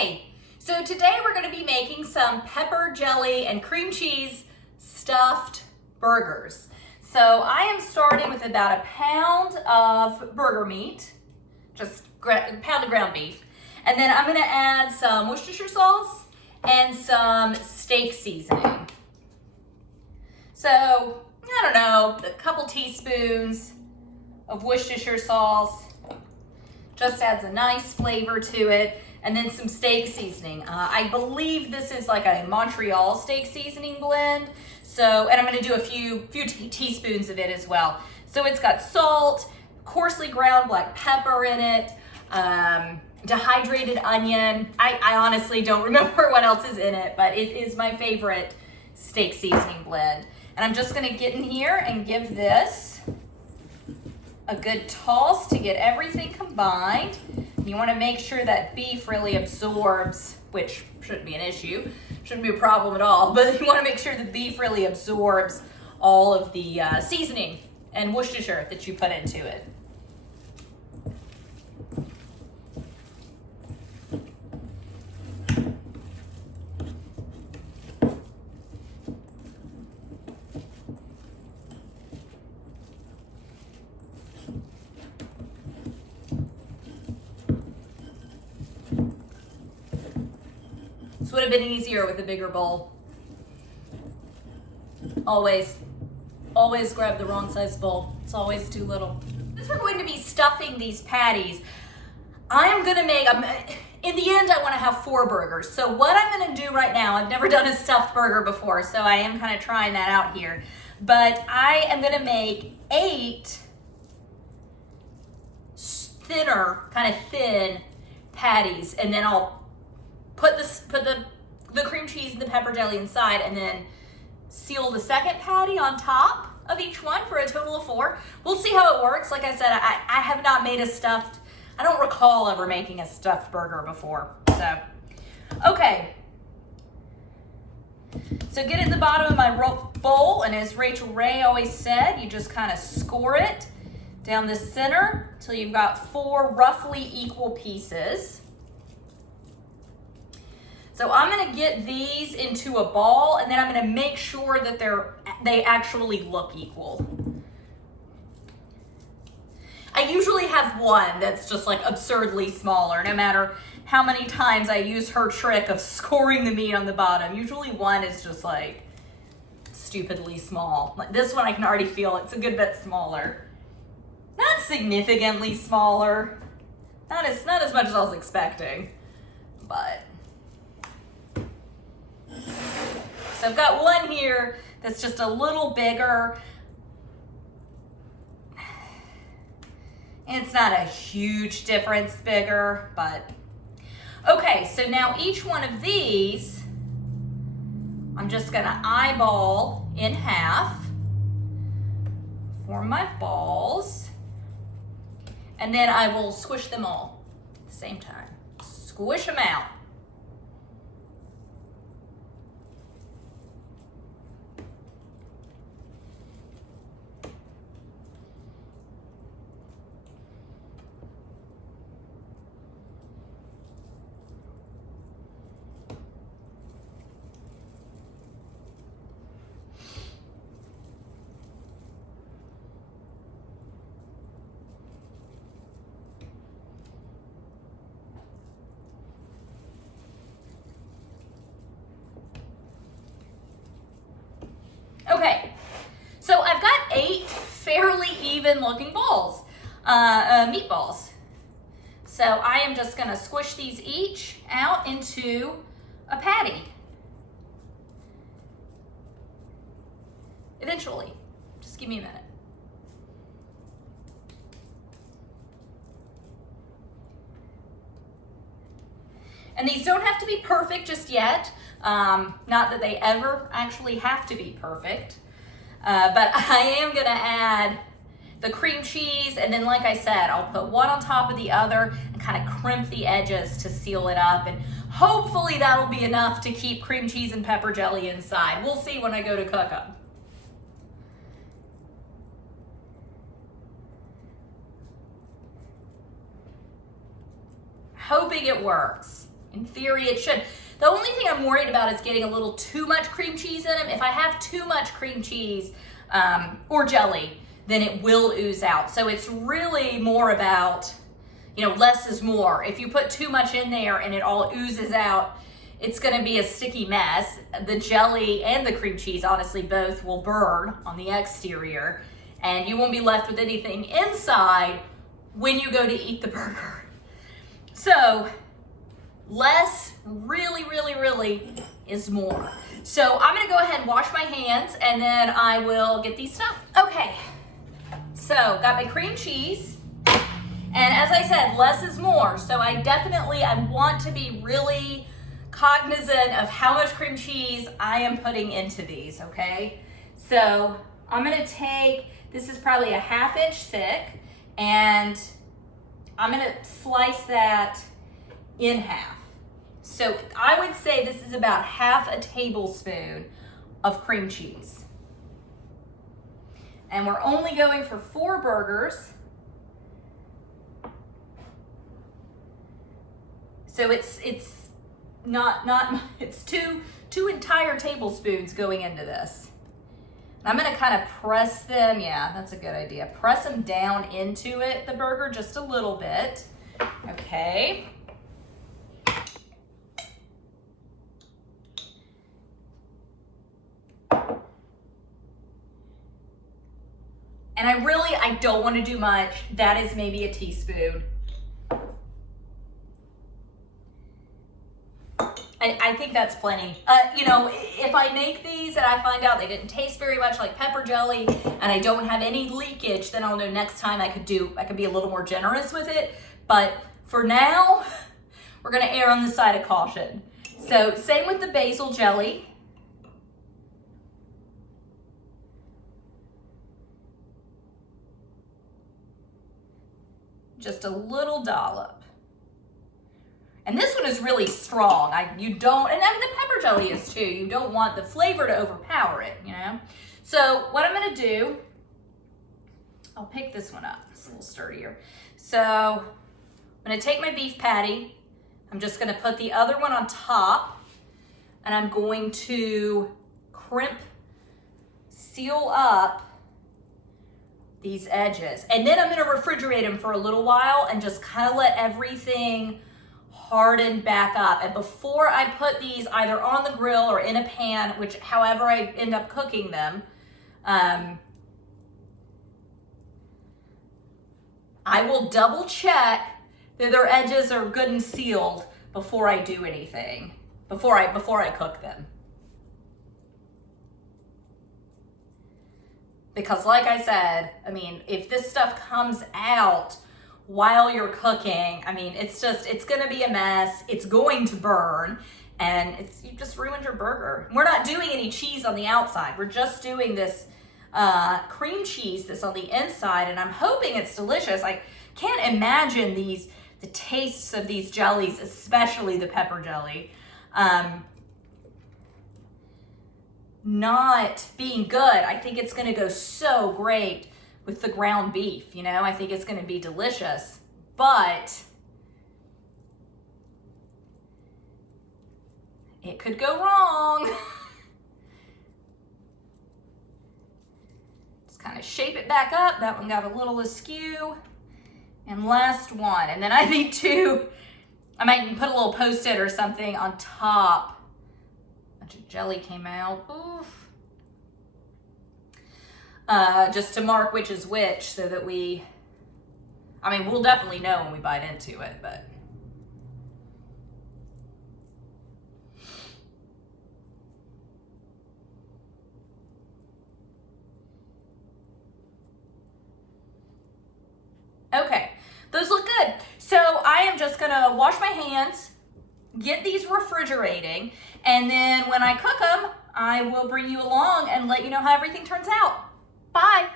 Hey, so today we're going to be making some pepper jelly and cream cheese stuffed burgers. So I am starting with about a pound of burger meat, just a pound of ground beef. And then I'm going to add some Worcestershire sauce and some steak seasoning. So, I don't know, a couple teaspoons of Worcestershire sauce. Just adds a nice flavor to it. And then some steak seasoning. I believe this is like a Montreal steak seasoning blend. So, and I'm gonna do a few teaspoons of it as well. So it's got salt, coarsely ground black pepper in it, dehydrated onion. I honestly don't remember what else is in it, but it is my favorite steak seasoning blend. And I'm just gonna get in here and give this a good toss to get everything combined. You want to make sure that beef really absorbs, which shouldn't be an issue, shouldn't be a problem at all, but you want to make sure the beef really absorbs all of the seasoning and Worcestershire that you put into it. This would have been easier with a bigger bowl. Always grab the wrong size bowl. It's always too little. Since we're going to be stuffing these patties, I'm gonna make, in the end, I wanna have 4 burgers. So what I'm gonna do right now, I've never done a stuffed burger before, so I am kind of trying that out here. But I am gonna make 8 thinner, kind of thin patties, and then I'll put the cream cheese and the pepper jelly inside, and then seal the second patty on top of each one for a total of 4. We'll see how it works. Like I said, I have not made a stuffed, I don't recall ever making a stuffed burger before. So, okay. So get at the bottom of my bowl, and as Rachel Ray always said, you just kind of score it down the center till you've got 4 roughly equal pieces. So I'm gonna get these into a ball, and then I'm gonna make sure that they actually look equal. I usually have one that's just like absurdly smaller, no matter how many times I use her trick of scoring the meat on the bottom. Usually one is just like stupidly small. Like this one I can already feel it's a good bit smaller. Not significantly smaller. Not as much as I was expecting, but. So I've got one here that's just a little bigger. It's not a huge difference bigger, but okay, so now each one of these, I'm just gonna eyeball in half, form my balls, and then I will squish them all at the same time. Squish them out. Okay, so I've got 8 fairly even looking balls, meatballs. So I am just gonna squish these each out into a patty. Eventually, just give me a minute. And these don't have to be perfect just yet. Not that they ever actually have to be perfect. But I am gonna add the cream cheese, and then like I said, I'll put one on top of the other and kind of crimp the edges to seal it up. And hopefully that'll be enough to keep cream cheese and pepper jelly inside. We'll see when I go to cook them. Hoping it works. In theory, it should. The only thing I'm worried about is getting a little too much cream cheese in them. If I have too much cream cheese or jelly, then it will ooze out. So it's really more about, you know, less is more. If you put too much in there and it all oozes out, it's gonna be a sticky mess. The jelly and the cream cheese, honestly, both will burn on the exterior, and you won't be left with anything inside when you go to eat the burger. So less really is more. So I'm gonna go ahead and wash my hands, and then I will get these stuffed. Okay, so got my cream cheese. And as I said, less is more. So I want to be really cognizant of how much cream cheese I am putting into these, okay? So I'm gonna take, this is probably a 1/2 inch thick, and I'm gonna slice that in half. So I would say this is about 1/2 tablespoon of cream cheese. And we're only going for 4 burgers. So it's two entire tablespoons going into this. I'm gonna kind of press them, yeah, that's a good idea. Press them down into it, the burger, just a little bit. Okay. And I don't want to do much. That is maybe a teaspoon. I think that's plenty. You know, if I make these and I find out they didn't taste very much like pepper jelly and I don't have any leakage, then I'll know next time I could be a little more generous with it. But for now, we're gonna err on the side of caution. So same with the basil jelly. Just a little dollop. And this one is really strong. And I mean the pepper jelly is too. You don't want the flavor to overpower it, you know? So what I'm gonna do, I'll pick this one up. It's a little sturdier. So I'm gonna take my beef patty. I'm just gonna put the other one on top, and I'm going to seal up these edges. And then I'm gonna refrigerate them for a little while and just kind of let everything harden back up. And before I put these either on the grill or in a pan, however I end up cooking them, I will double check that their edges are good and sealed before I do anything, before I cook them. Because like I said, I mean, if this stuff comes out while you're cooking, I mean, it's gonna be a mess. It's going to burn, and you just ruined your burger. We're not doing any cheese on the outside. We're just doing this cream cheese that's on the inside, and I'm hoping it's delicious. I can't imagine the tastes of these jellies, especially the pepper jelly, not being good. I think it's gonna go so great with the ground beef, you know? I think it's gonna be delicious, but it could go wrong. Just kind of shape it back up. That one got a little askew. And last one, and then I think I might put a little Post-it or something on top. A bunch of jelly came out, oof. Just to mark which is which, so that we'll definitely know when we bite into it, but. Okay, those look good. So I am just gonna wash my hands, get these refrigerating, and then when I cook them, I will bring you along and let you know how everything turns out. Bye.